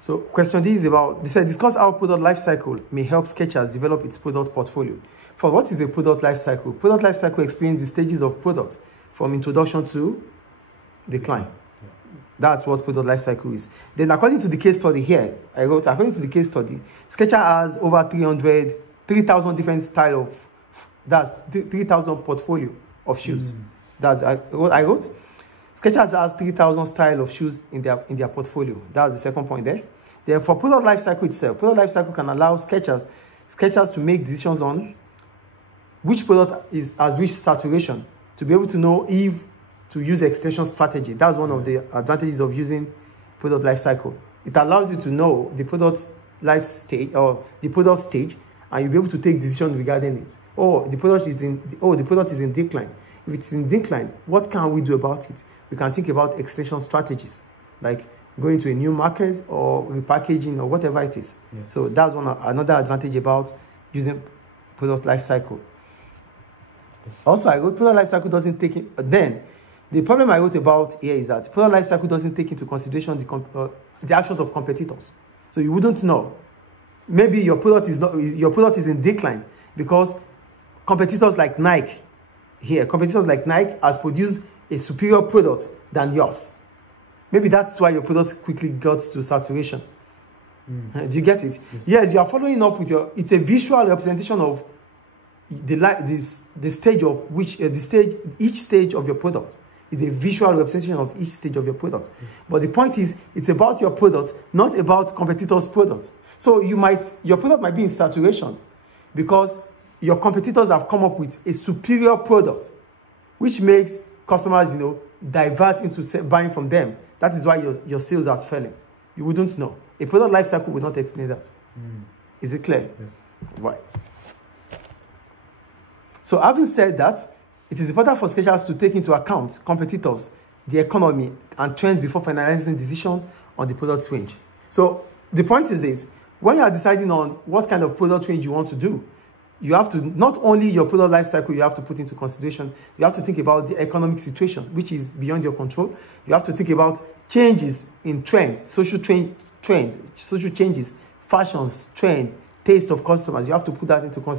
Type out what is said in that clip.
So question D is about, they said, discuss how product lifecycle may help Skechers develop its product portfolio. For what is a product lifecycle? Product lifecycle explains the stages of product from introduction to decline. That's what product lifecycle is. Then according to the case study here, I wrote, according to the case study, Skechers has over 3,000 different style of, that's 3,000 portfolio of shoes. That's I wrote. Skechers has 3,000 style of shoes in their portfolio. That's the second point there. Then for product lifecycle itself, product lifecycle can allow Skechers to make decisions on which product has reached saturation, to be able to know if to use extension strategy. That's one of the advantages of using product lifecycle. It allows you to know the product life stage or the product stage, and you'll be able to take decisions regarding it. Oh, the product is in decline. If it's in decline, what can we do about it? We can think about extension strategies, like going to a new market or repackaging or whatever it is. Yes. So that's another advantage about using product lifecycle. Yes. Also, I wrote product lifecycle doesn't take it. Then the problem I wrote about here is that product lifecycle doesn't take into consideration the actions of competitors. So you wouldn't know. Maybe your product is in decline because competitors like Nike has produced a superior product than yours. Maybe that's why your product quickly got to saturation. Do you get it? Yes, you are following up with it's a visual representation of the stage of which each stage of your product is a visual representation of each stage of your product. But the point is, it's about your product, not about competitors' products. So your product might be in saturation because your competitors have come up with a superior product, which makes customers, divert into buying from them. That is why your sales are failing. You wouldn't know. A product life cycle will not explain that. Is it clear? Yes. Right. So having said that, it is important for Skechers to take into account competitors, the economy, and trends before finalizing decision on the product range. So the point is this: when you are deciding on what kind of product range you want to do, you have to, not only your product life cycle you have to put into consideration, you have to think about the economic situation, which is beyond your control. You have to think about changes in trend, social changes, fashions, trend, taste of customers. You have to put that into consideration.